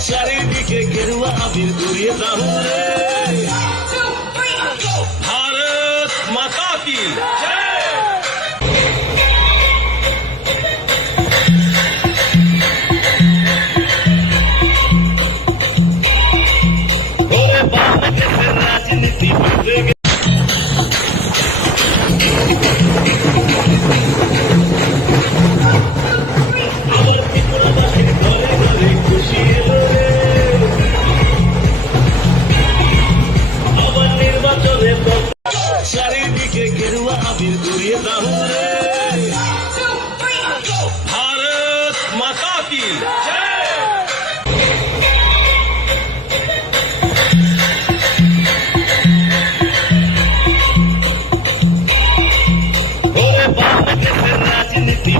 চারিদিকে গেরুয়া আবির ঘুরিয়ে দাও রে। ভারত মাতা কি রাজনীতি চারিদিকে গেরুয়া আবির ঘুরিয়ে দাও রে। ভারত মাতা কি রাজনীতি